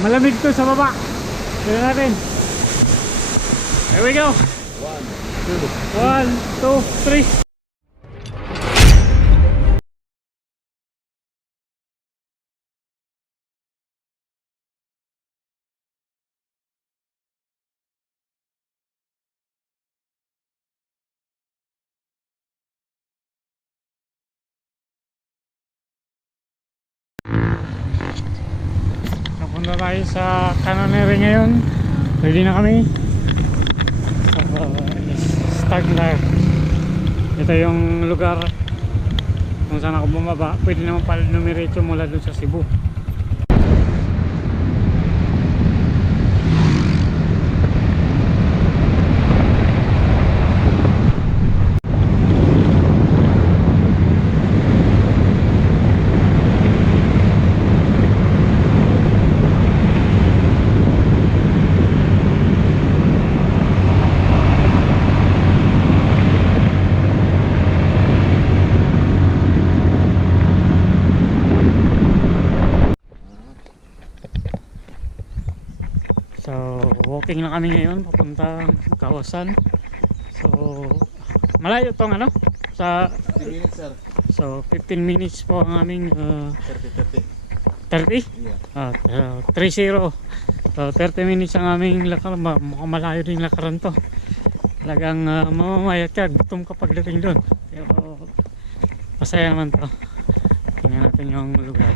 Malamig to sa baba. Tignan natin. Here we go. 1, 2, 3. Napunta tayo sa Canoneri ngayon. Ready na kami. Start na tayo. Ito yung lugar kung saan ako bumaba. Pwede naman pala numiretso mula doon sa Cebu. So walking na kami ngayon papuntang Kawasan. So malayo tong ano sa 15 minutes, sir. so 15 minutes po ang aming 30? 30. Yeah. 30. So 30 minutes ang aming lakar. Mukhang malayo din lakaran to. Talagang mamamayat ka, gutom ka pagdating doon. Pero masaya naman to. Tingnan natin yung lugar.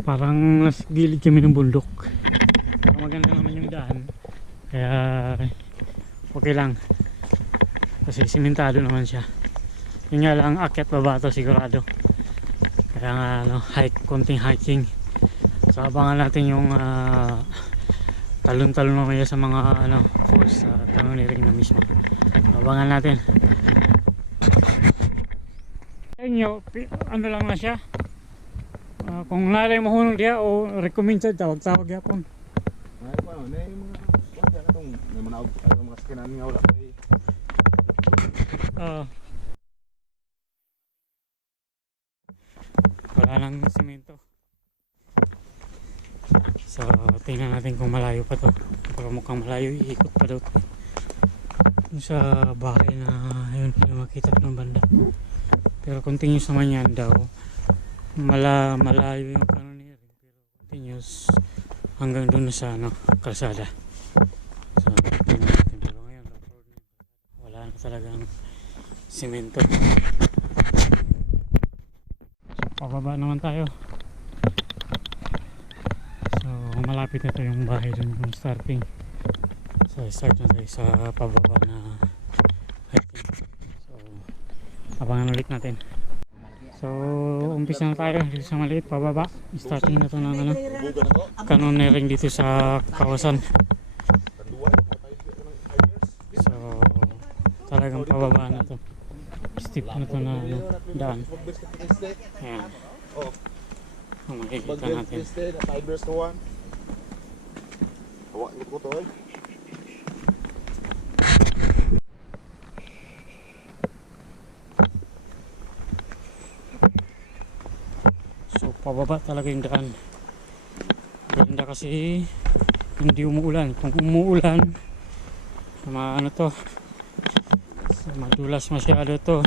Parang nasa gilid kami ng bundok. Maganda naman yung daan. Kaya okay lang. Kasi simentado naman siya. Yun nga lang, akyat baba to sigurado. Kaya nga konting hiking. So abangan natin yung talon-talon mamaya sa mga falls sa Canonering na mismo. Abangan natin. Ayun, ano lang na siya. Kung nalay mahunong dia o recommended tawag yapon. Ay pa no, nay mga wala ka tong may mga skinan nga wala kay. Wala nang semento. So tingnan natin kung malayo pa to. Pero mukhang malayo, iikot pa daw to. Yung sa bahay na yun makita ng banda. Pero continuous naman yan daw. Malayo yung Canoneri, pero continuous hanggang doon sa kalsada. So tingnan natin, pero ngayon wala na talagang semento. So pababa naman tayo. So malapit na to yung bahay doon yung starting. So start na tayo sa pababa na hiking. So abangan ulit natin. So umpisa na tayo dito sa maliit pababa. Starting na to ng Canonering dito sa Kawasan. So talagang pababa na to. Steep na to na daan. Ayan. Kung makikita natin. Fibers to one. Hawak ko to eh. So pababa talaga yung daan. Ganda kasi hindi umuulan. Kung umuulan to, madulas masyado to,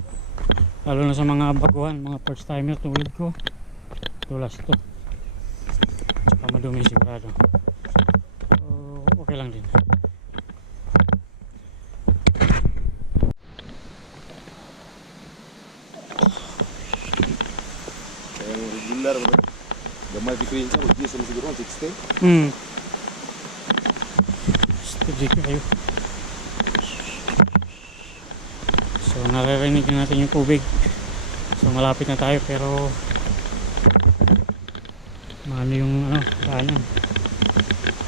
lalo na sa mga baguhan, mga first timer tulad ko, dulas to, tsaka madumi sigurado. So okay lang din. Regular gamay bituin sa ujis sama siguro 60. Steady kayo. So naririnig natin yung tubig. So malapit na tayo pero ano yung daanan.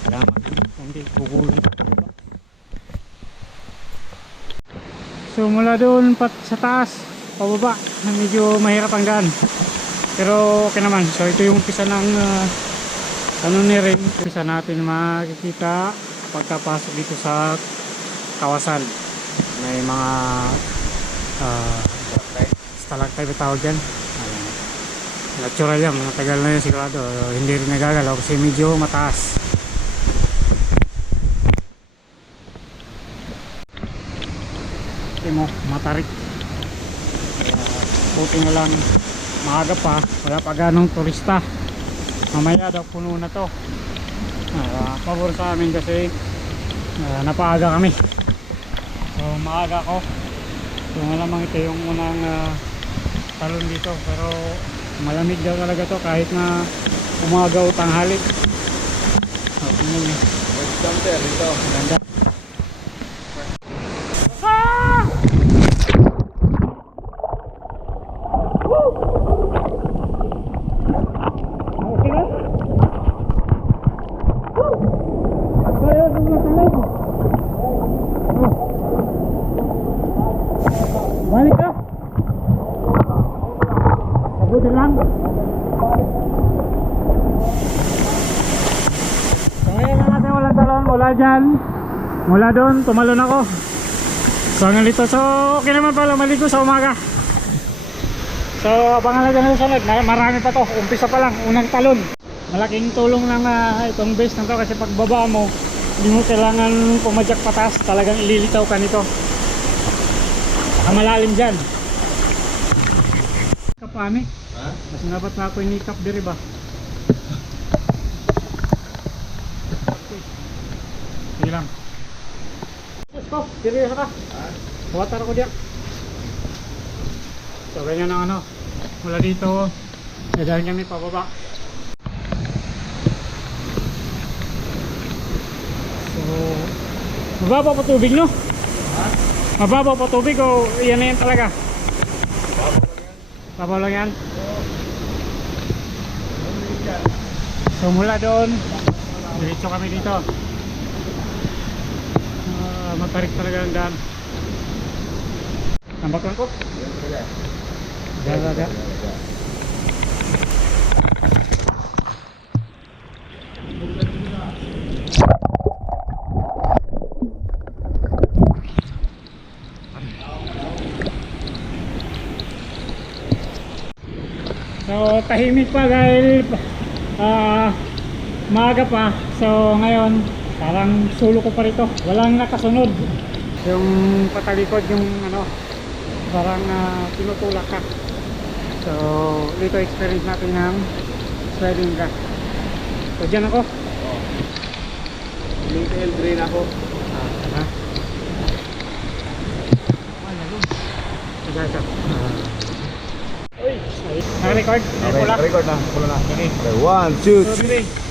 Kailangan hindi gugulong pa. So mula doon sa taas pababa na medyo mahirap ang daan. Pero okay naman. So ito yung umpisa ng Canonering. Umpisa natin makikita pagkapasok dito sa Kawasan. May mga stalactite ba tawag dyan? natural yan, matagal na yun sigurado, hindi rin nagagalaw kasi medyo mataas. Mo, matarik. Buti na lang maaga pa, wala pa ganong turista. Mamaya daw puno na to. Pabor sa amin kasi napaaga kami. So maaga ako. So malamang ito yung unang talon dito, pero malamig daw talaga to kahit na umaga o tanghali. So tingnan niyo. Dito. Ganda. Balik ka. Mabuti lang. So ngayon na natin walang talon, wala dyan. Mula doon, tumalon ako. So hanggang dito, so okay naman pala maligo sa umaga. So abangan natin sa sunod, marami pa to, umpisa pa lang, unang talon. Malaking tulong ng itong base na to kasi pagbaba mo, hindi mo kailangan pumadyak patas, talagang ililitaw ka nito. Malalim dyan. Kapami? Ha? Mas nabat na ako inikap diri ba? Sige lang. Let's go, diri ka. Water ko diyan. So ganyan ang ano, mula dito, dadaan kami pababa. So, mababa pa tubig no? Mababa pa tubig o yan na yan talaga? Babaw lang yan? So mula doon, diretso kami dito. Matarik talaga ang daan. Tambak lang ko? Daga. So tahimik pa dahil maaga pa. So ngayon parang solo ko pa rito, walang nakasunod. Yung patalikod yung ano, parang tinutulak ka. So dito experience natin ng sliding ka. So dyan ako. Little green ako. Ha? Ito. Naka-record? Okay, record na. Pula na. Okay. Okay, 1, 2, 3.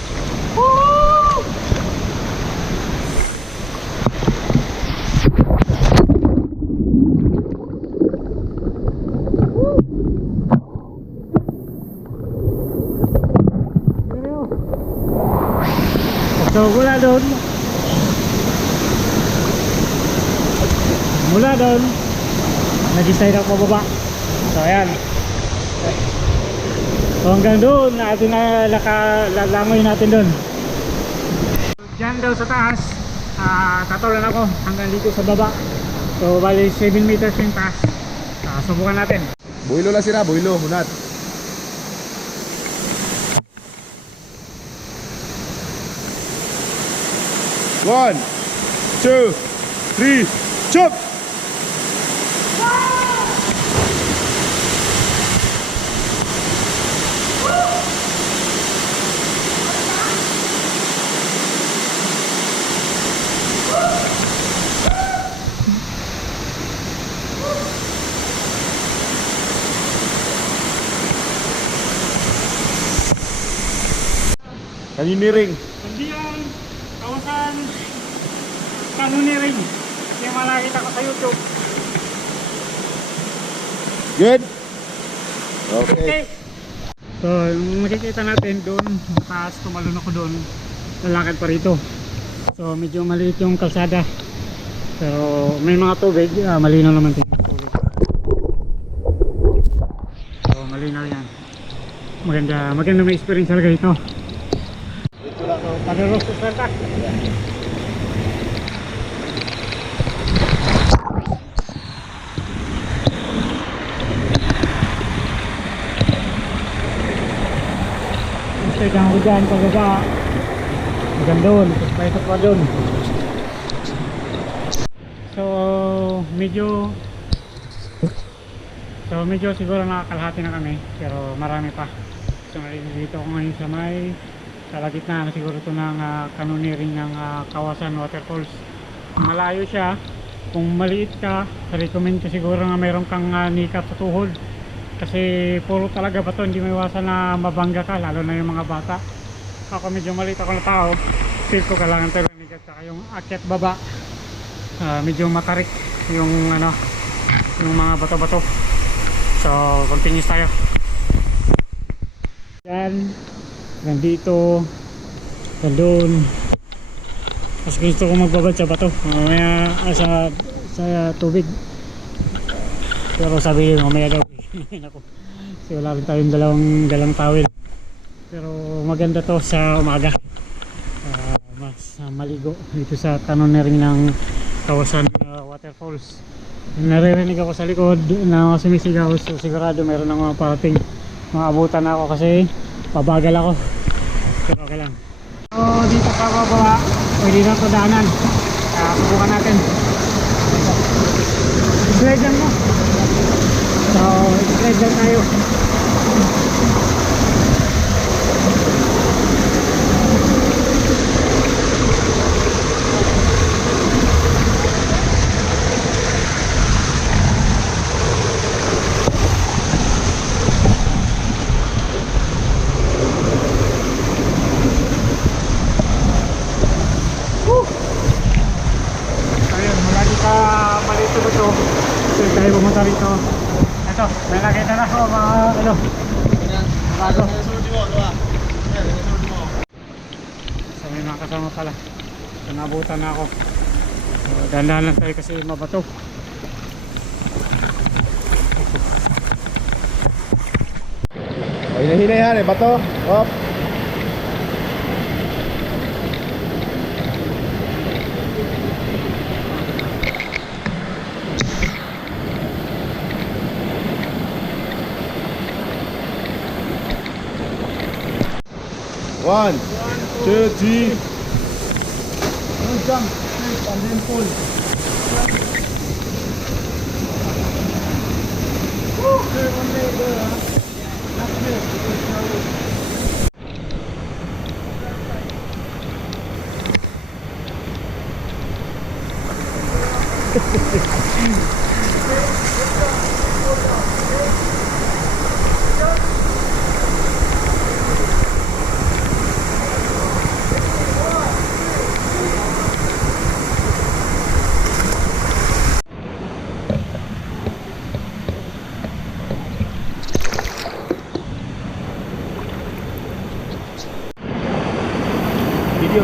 So mula doon nag-decide ako pababa. So ayan, so hanggang doon natin lalangoy natin doon. Diyan daw sa taas tatulan ako hanggang dito sa baba. So bali 7 meters yung taas. Subukan natin. Builo lang sila, builo, hunat. One, two, three, jump! Kaniniring. Hindi yan kawasan kanuniring kasi malakita ko sa YouTube. Good? Okay. Okay. So yung makikita natin doon mataas, tumalon ako doon, lalakad pa rito. So medyo maliit yung kalsada, pero may mga tubig, malinaw naman yung tubig. So malinaw yan, maganda may experience talaga ito. So padaros sa Santa. Limited ang ako dyan pababa. Hanggang doon. Tapos pa ito pa doon. So medyo siguro nakakalahati na kami. Pero marami pa. So dito ako ngayon sa may kalagitnaan na siguro ito ng canyoneering ng Kawasan Waterfalls. Malayo siya. Kung maliit ka, recommend ko siguro na mayroon kang nikap sa tuhod. Kasi puro talaga bato, hindi may iwasan na mabangga ka, lalo na yung mga bata. Ako medyo maliit ako na tao, feel ko kailangan tayo ng nikat. Saka yung akyat baba, medyo matarik yung yung mga bato-bato. So continuous tayo. Yan, nandito, doon. Mas gusto ko magbabad sa bato, mamaya sa tubig. Pero sabi yun, mamaya daw. Ako. Kasi wala rin tayong dalang tawil. Pero maganda to sa umaga. Mas maligo dito sa canyoneering ng Kawasan Waterfalls. Naririnig ako sa likod na sumisigaw, so sigurado meron ng mga parating. Maabutan na ako kasi pabagal ako. Pero okay lang. So dito sa baba, pwede na ito daanan. Subukan natin. Slide lang mo. So slide lang tayo. Tayo pumunta rito. Ito, may nakita na ako mga bago. So may mga kasama pala. So nabutan na ako. So dahan-dahan lang tayo kasi mabato. Ay, hinahinay yan eh, bato. Hop. One, two, three. Jump, and then pull. Okay, one leg there. That's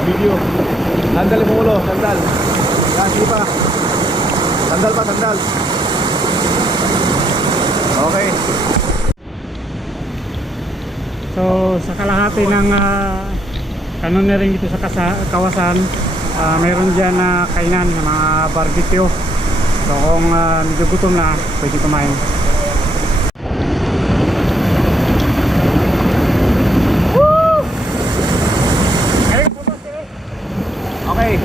video. Sandal mo ulo, sandal. Yan, sige pa. Sandal pa, sandal. Okay. So sa kalahati ng canyoneering dito sa Kawasan, mayroon dyan na kainan ng mga barbecue. So kung medyo gutom na, pwede kumain. Okay.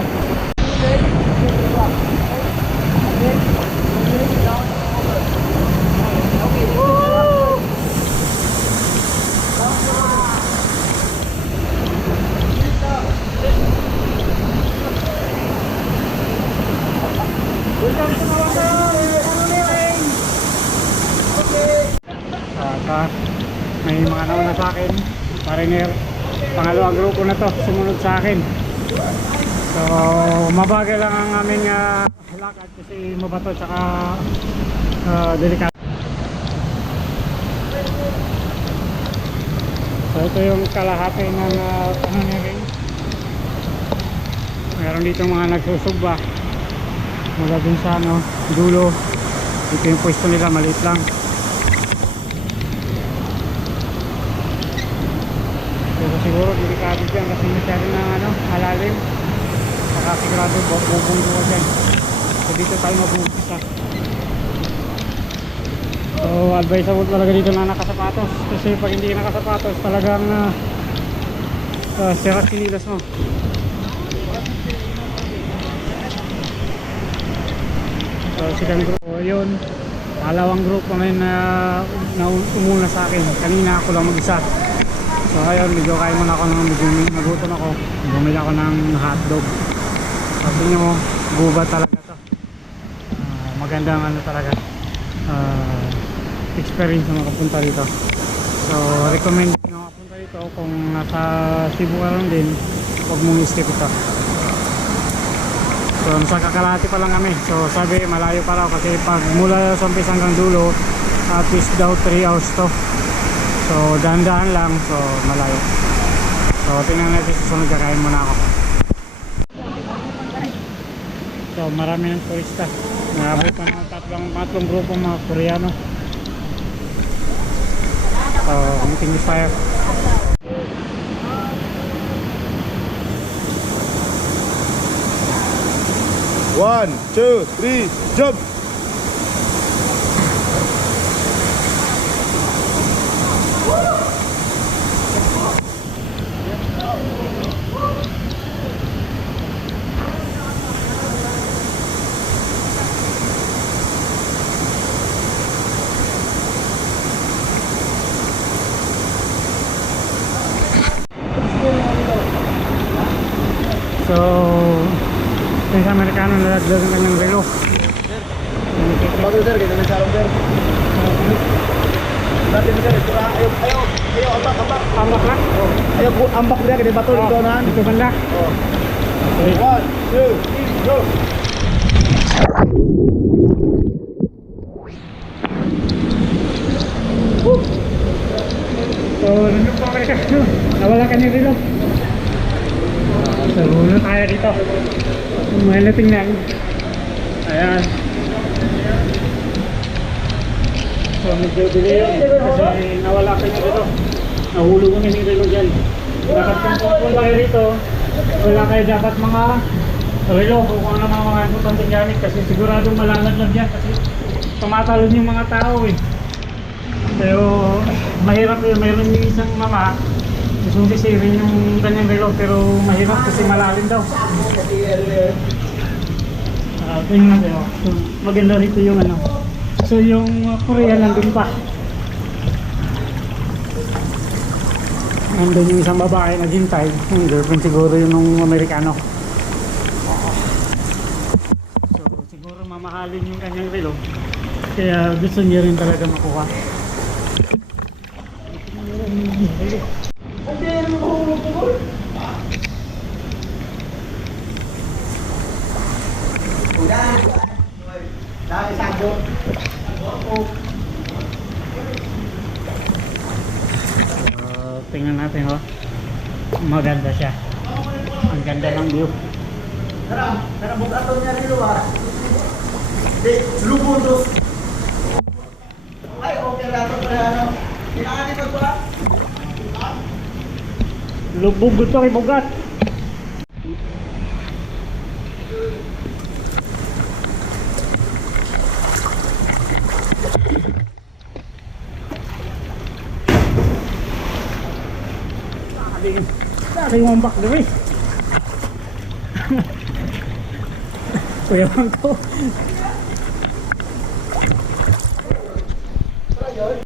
May mga nauna sa akin, mariner. Pangalawang grupo na to sumunod sa akin. So mabagal lang ang aming lakad kasi mabato tsaka delikado. So ito yung kalahati ng canyoneering. Meron dito mga nagsusugba mula dun sa dulo. Dito yung pwesto nila, maliit lang. So siguro delikado dyan kasi masyado na malalim. Saka sigurado bubunggo dyan. So dito tayo mabubusa. So advisable talaga dito na nakasapatos. Kasi pag hindi nakasapatos talagang Sira sinilas mo. So, second group. So, yun. Pangalawang group naman na umuna sa akin. Kanina ako lang mag-isa. So, ayun, medyo kaya muna ako medyo nagutom ako. Bumili ako ng hotdog. So, tingnan mo, gubat talaga to. Magandang ano talaga. Experience na makapunta dito. So, recommend na makapunta dito kung nasa Cebu ka lang din, huwag mong skip ito. So, nasa kakalahati pa lang kami. So, sabi, malayo pa raw kasi pag mula sa umpisa hanggang dulo, at least daw 3 hours to. So, dahan-dahan lang. So, malayo. So, tingnan natin susunod, kakain muna ako. So, marami ng turista. Nakabot pa ng tatlong grupong mga Koreano. So, continuous tayo. 1, 2, 3, jump! So, yung sa Amerikano nalaglag ng kanyang relo. Bago sir, ganyan na sarong sir. Dati sir, ito na, ayaw, ambak. Ambak lang? Ayaw, ambak dia, ganyan bato, ito na. Ito banda? 1, 2, 3, go! So, nandun po Amerikano. Nawala kanyang relo. So, muna tayo dito. May natingnan. Ayan. So, medyo delay yun. Kasi nawala ka niya dito. Nahulog kami ng relo dyan. Dapat kung pupunta kayo dito, wala kayo dapat mga relo kung ano mga importanteng gamit. Kasi siguradong malangan lang dyan. Kasi tumatalon yung mga tao eh. Pero mahirap yun. Mayroon yung isang mama. Gusto sisirin yung kanyang relo pero mahirap kasi malalim daw. Tingnan natin. So, maganda rito yung ano. So yung Korea nandun pa. Nandun yung isang babae na hintay. Yung girlfriend siguro yun ng Amerikano. So siguro mamahalin yung kanyang relo. Kaya gusto niya rin talaga makuha. Tingnan natin ho. Maganda siya. Ang ganda ng view. Tara, bukaton niya rin luwa. Lubundos. Ay, okay na ito pala ano. Kailangan ito pala. Lubog gusto kay Bugat. Sabi yung ambak doon eh. Kuyaman ko.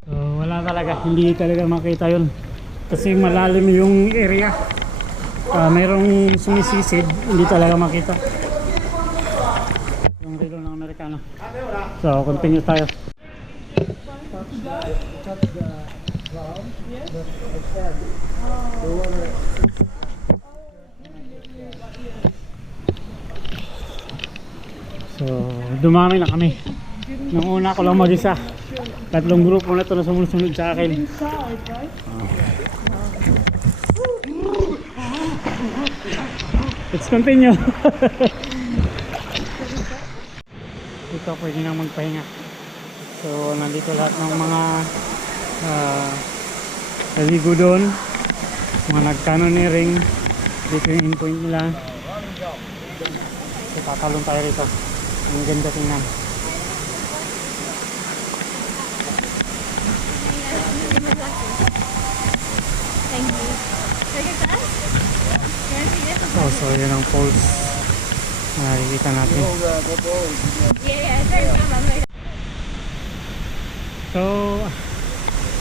So, wala talaga. Hindi talaga makita yun. Kasi malalim yung area. Mayroong sumisisid. Hindi talaga makita. Yung relo ng Amerikano. So, continue tayo. So, dumami na kami. Nung una ko lang mag-isa. Tatlong grupo na ito na sumunod sa akin. Let's continue. Dito pwede nang magpahinga. So, nandito lahat ng mga naligo doon. Mga nag-canoneering. Dito yung endpoint nila. So, tatalon tayo rito. Ang ganda tingnan. Thank you. Oh, so yun ang poles na nakikita natin. So,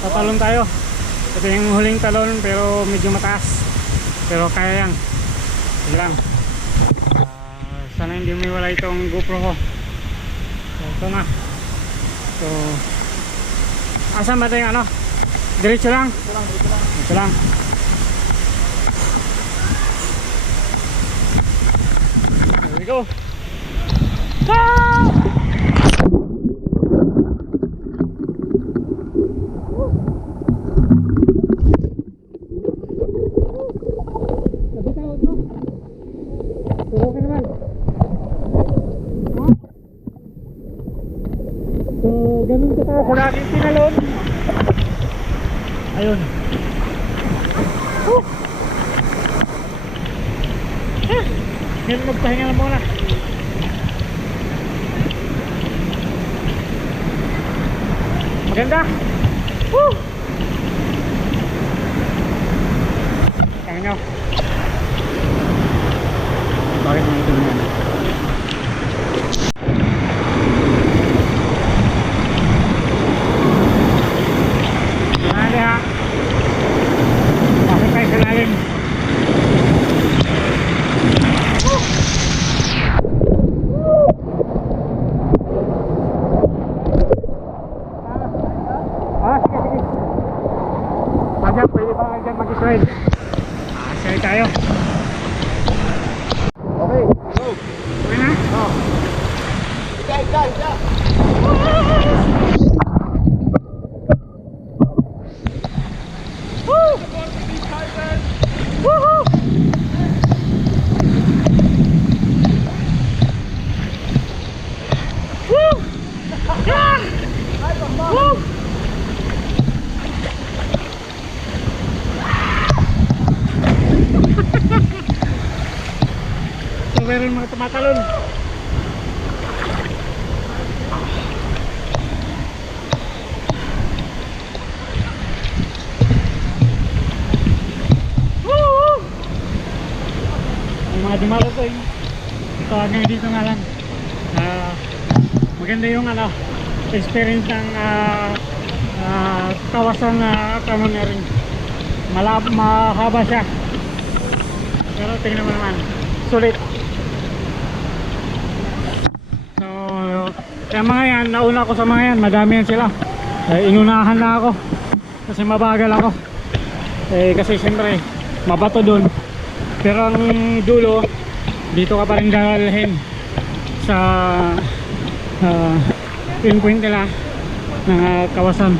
tatalon tayo. Ito yung huling talon pero medyo mataas. Pero kaya yan. Sige lang. Sana hindi may wala itong GoPro ko. So, ito na. So, asan ba tayo ano? Diretso lang? Diretso lang. Here we go. Ah! Ganun ka tayo. Kung natin tinalon. Ayun. Ngayon magpahinga lang muna. Maganda. Kaya nyo. Bakit mo ito naman? Mag-israel. Sa'yo tayo. Okay, go. Okay na? Oh. Ika. Woo! Woohoo! Woo! Yeah! Woo! So meron mga tumatalon. Mga dumalo to so hanggang dito nga lang maganda yung experience ng kawasan na canyoneering. Mahaba siya pero tingnan mo naman sulit. So kaya mga yan, nauna ako sa mga yan, madami yan sila. Inunahan na ako kasi mabagal ako kasi siyempre mabato dun. Pero ang dulo, dito ka pa rin dalhin sa pinpoint nila ng kawasan.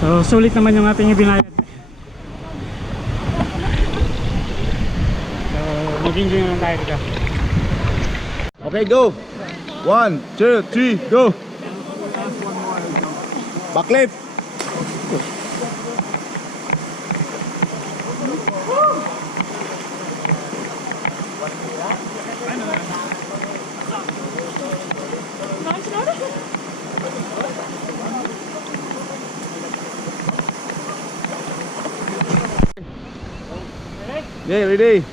So sulit naman yung ating ibinayad. So mag-enjoy na lang tayo dito. Okay, go. 1, 2, 3, go. Backlift. Yeah, ready.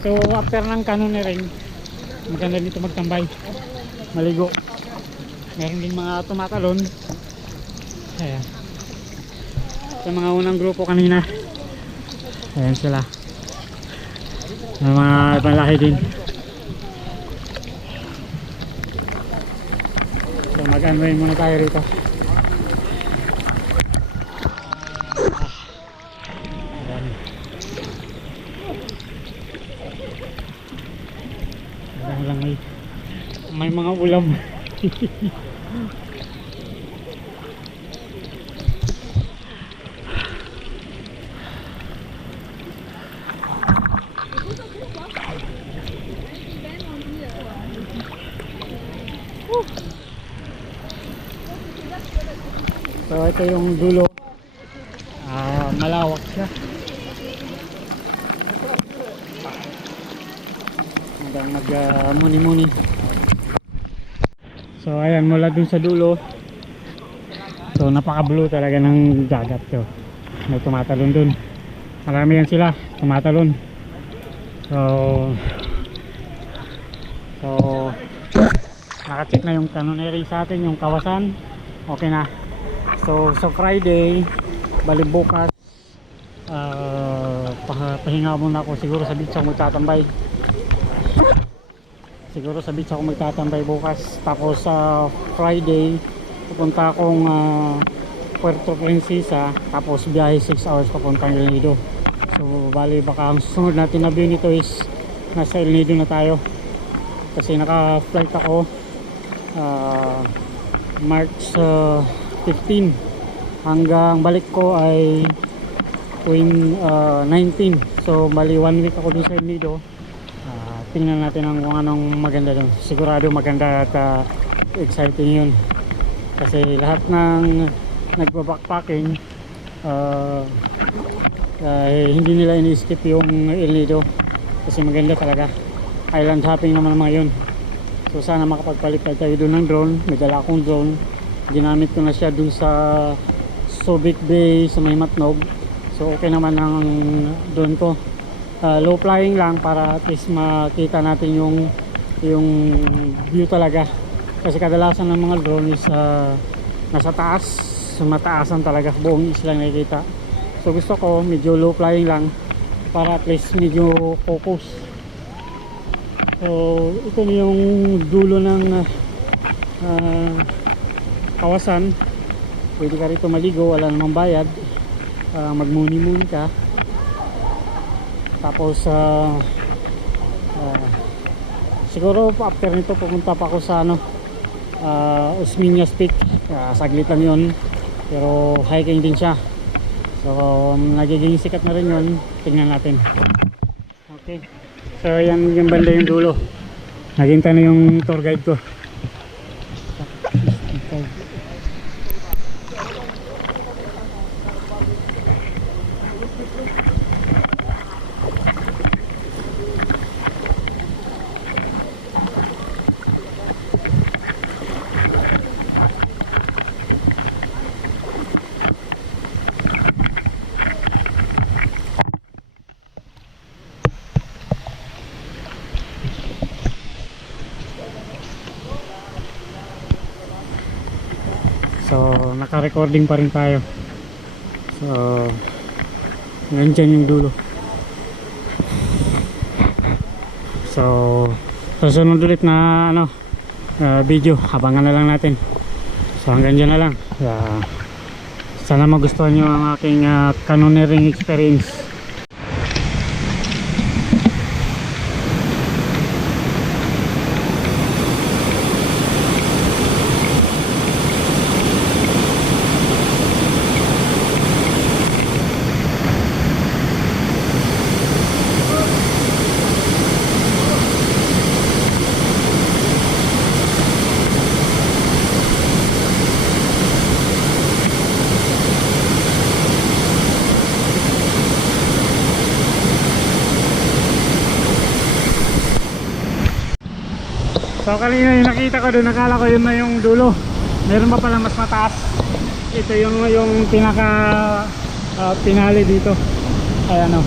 So after ng canyoneering, maganda dito magtambay, maligo. Meron din mga tumatalon. Ayan. Sa mga unang grupo kanina, ayan sila. May mga ibang lahi din. So mag-unwind muna tayo rito. May mga ulam. So ito yung dulo. Malawak siya. Hanggang mag-muni-muni. So ayan, mula dun sa dulo. So napaka-blue talaga ng dagat to. May tumatalon dun. Marami yan sila, tumatalon. So naka-check na yung canoneri sa atin, yung kawasan. Okay na. So Friday, bali bukas, pahinga muna ako. Siguro sa beach ako magtatambay. Bukas. Tapos sa Friday pupunta akong Puerto Princesa. Tapos biyahe 6 hours papuntang El Nido. So bali baka ang susunod natin na view nito is nasa El Nido na tayo. Kasi naka-flight ako March 15 hanggang balik ko ay 19. So bali 1 week ako dun sa El Nido. Tingnan natin kung anong maganda dun. Sigurado maganda at exciting yun. Kasi lahat ng nagbabackpacking hindi nila ini-skip yung El Nido. Kasi maganda talaga. Island hopping naman ang mga yun. So sana makapagpalit tayo doon ng drone. May dala akong drone. Ginamit ko na siya dun sa Subic Bay sa may Matnog. So okay naman ang drone ko. Low flying lang para at least makita natin yung view talaga. Kasi kadalasan ng mga drone is nasa taas. Mataasan talaga. Buong isla nakikita. So gusto ko medyo low flying lang para at least medyo focus. So ito na yung dulo ng kawasan. Pwede ka rito maligo, wala namang bayad. Magmuni-muni ka. Tapos siguro after nito pupunta pa ako sa Osmeñas Peak. Saglit lang yun, pero hiking din siya. So nagiging sikat na rin yun. Tingnan natin. Okay. So yan yung banda yung dulo. Naghintay na yung tour guide ko. So naka-recording pa rin tayo. So nandyan yung dulo. So susunod ulit na video, abangan na lang natin. So hanggang dyan na lang. Sana magustuhan nyo ang aking canyoneering experience. So kanina yung nakita ko doon, nakala ko yun na yung dulo. Meron pa pala mas mataas. Ito yung pinaka pinali dito. Ayan o.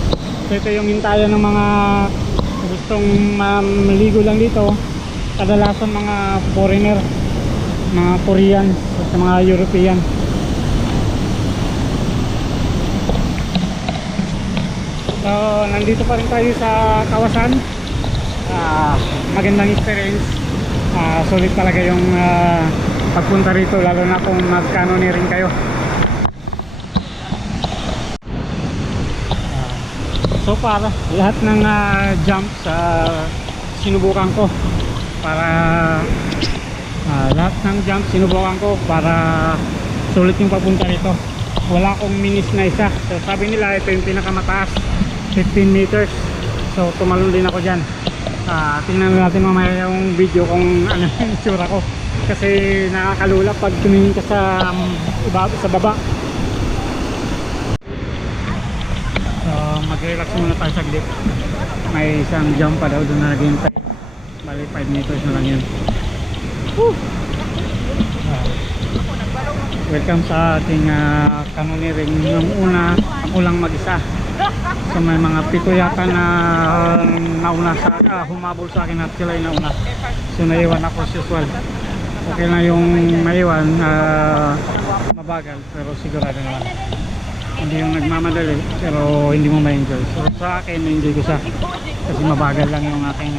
So ito yung hintayan ng mga gustong maligo lang dito. Kadalasan mga foreigner, mga Korean at mga European. So nandito pa rin tayo sa kawasan. Magandang experience. Sulit talaga yung pagpunta rito, lalo na kung mag-canyoneering kayo. So far lahat ng jumps sinubukan ko para sulit yung papunta rito. Wala akong minis na isa. So sabi nila ito yung pinakamataas, 15 meters. So tumalon din ako dyan. Tingnan natin mamaya yung video kung ano yung itsura ko. kasi nakakalula pag tumingin ka sa sa baba. So mag-relax muna tayo saglit. May isang jump pa daw doon na naghihintay. Bali 5 meters na lang yun. Welcome sa ating canyoneering. Yung una ako lang mag-isa. So may mga pito yata na nauna sa humabol sa akin at sila yung nauna. So naiwan ako as usual. Okay na yung maiwan, mabagal pero sigurado naman. Hindi yung nagmamadali pero hindi mo ma-enjoy. So sa akin na-enjoy ko siya kasi mabagal lang yung aking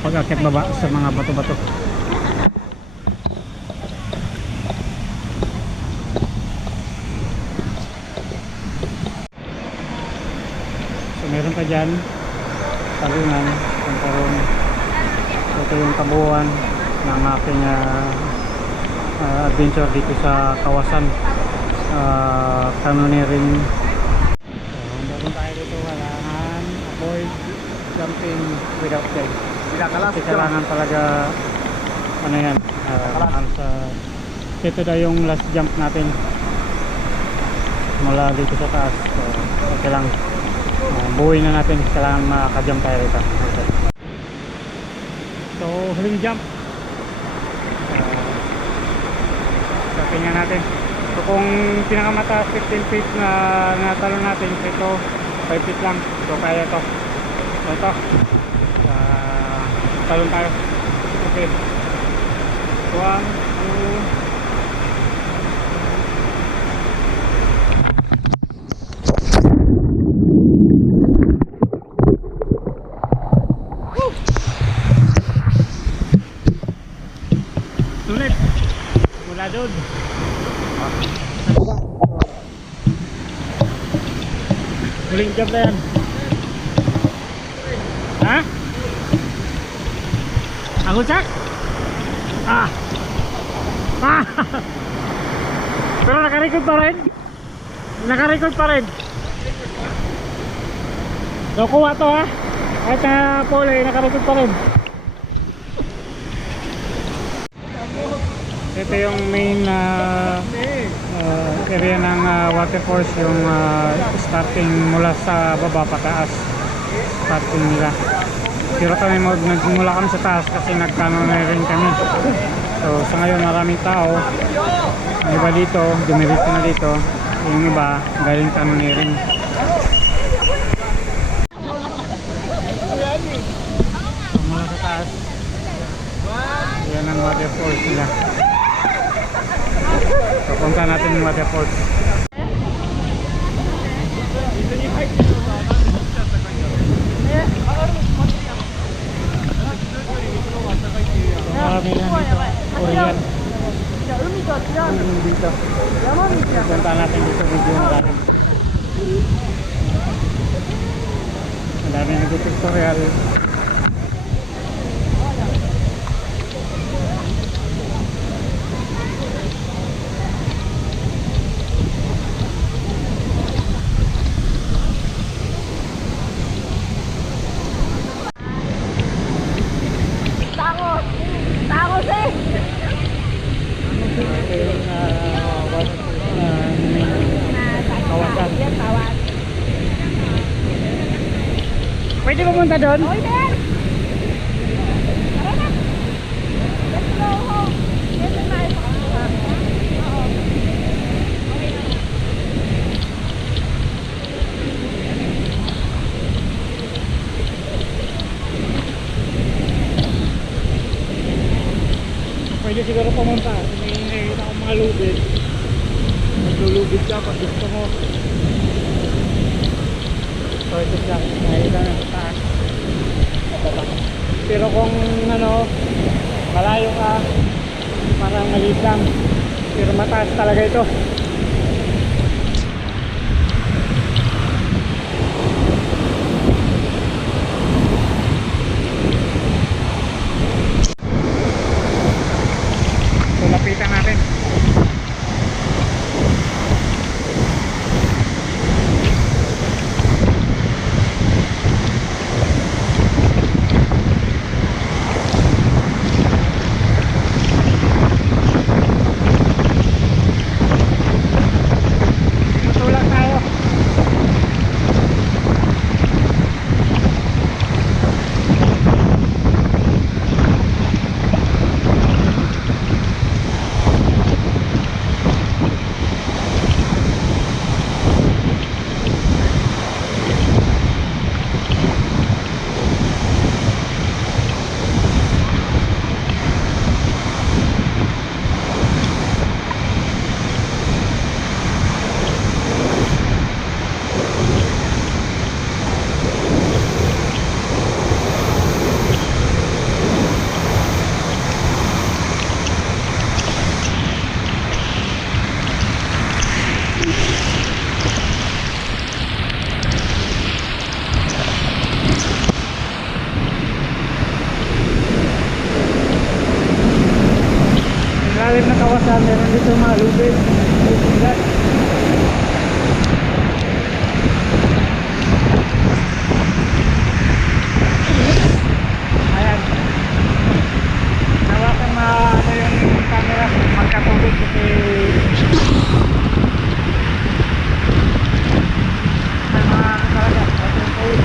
pag-akit baba sa mga bato-bato. So meron pa dyan talungan, pantaron. Ito yung kabuuan ng aking adventure dito sa Kawasan canyoneering. Meron tayo dito, kailangan avoid jumping without guide. Kasi kailangan talaga ano yan, ito na yung last jump natin mula dito sa taas. So okay lang, buuin na natin, kailangan makaka-jump tayo rito. So huling jump, so tingnan natin. So kung pinakamataas 15 feet na natalon natin, ito 5 feet lang. So kaya to. So ito talon tayo. Okay, 1, 2. Sulit mula doon. Huling jump na yan. Ha? Ako Jack? Pero nakarecord pa rin. Nakarecord pa rin. So kuha to ha. Kahit na pole, nakarecord pa rin. Ito yung main area ng waterfalls, yung starting mula sa baba pataas, starting nila. Pero kami nagmula kami sa taas kasi nag-canyoneering kami. So sa ngayon maraming tao, yung iba dito, dumiretso na dito, yung iba galing canyoneering. So mula sa taas, yan ang waterfalls nila. So punta natin yung waterfalls. Marami na dito. Korean. Dito. Punta natin dito video natin. Ang dami nag-tutorial. Pwede ba punta doon? Oh, yes! Tara na! Let's go home! Yes, tayo. Oo. Okay na. Pwede siguro pumunta. May nakikita akong mga lubid. Maglulubid ka pag gusto mo. So ito siya, nakikita na sa taas. Pero kung ano, malayo ka, parang maliit lang. Pero mataas talaga ito. So lapitan natin. meron dito mga lubid. Lubid. Ayan. Nawakan ano yung camera magkatubig kasi may mga talaga matutulog.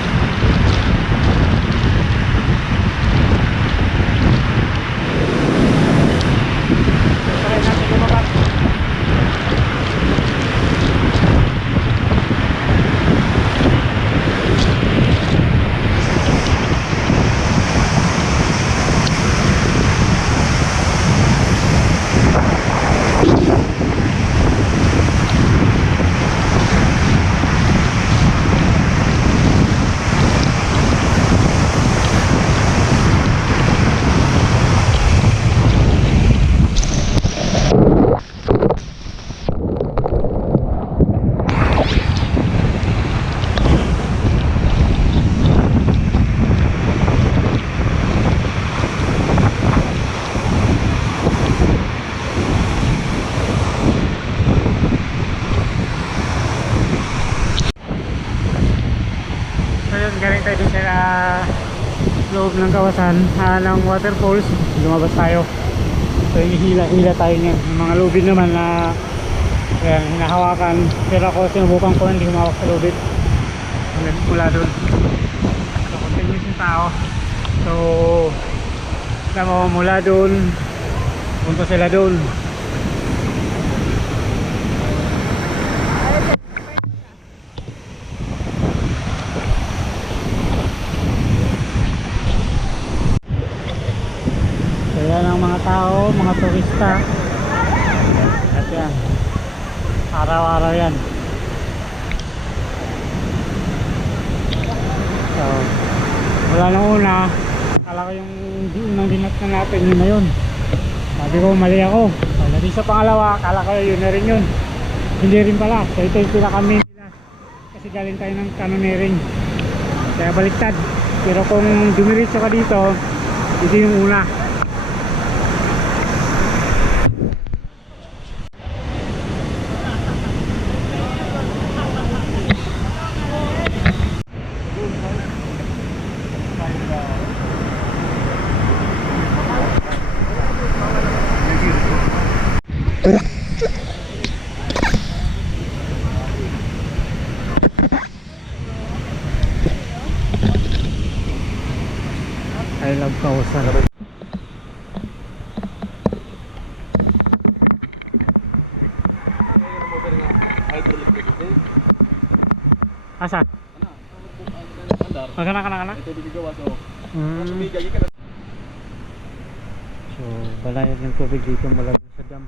Try natin lumabas. So yun, galing tayo dun sa loob ng kawasan ng waterfalls. Lumabas tayo. So yung hila tayo niyan. Yung mga lubid naman na yan, hinahawakan. Pero ako sinubukan ko hindi humawak sa lubid. Mula dun. So continuous yung tao. So alam mo, mula dun punta sila dun. Yan ang mga tao, mga turista. At yan, araw-araw yan. So, wala nang una. Akala ko yung unang dinat na natin, yun na yun. Sabi ko, mali ako. Pagdating sa pangalawa, akala ko yun na rin yun. Hindi rin pala. So ito yung pinaka-main nila. Kasi galing tayo ng canyoneering. Kaya baliktad. Pero kung dumiritso ka dito, ito yung una. I love Kawasan. Asan? Kana. Ito bibigawas o. Mm. So, balayag ng tubig dito mula sa dam.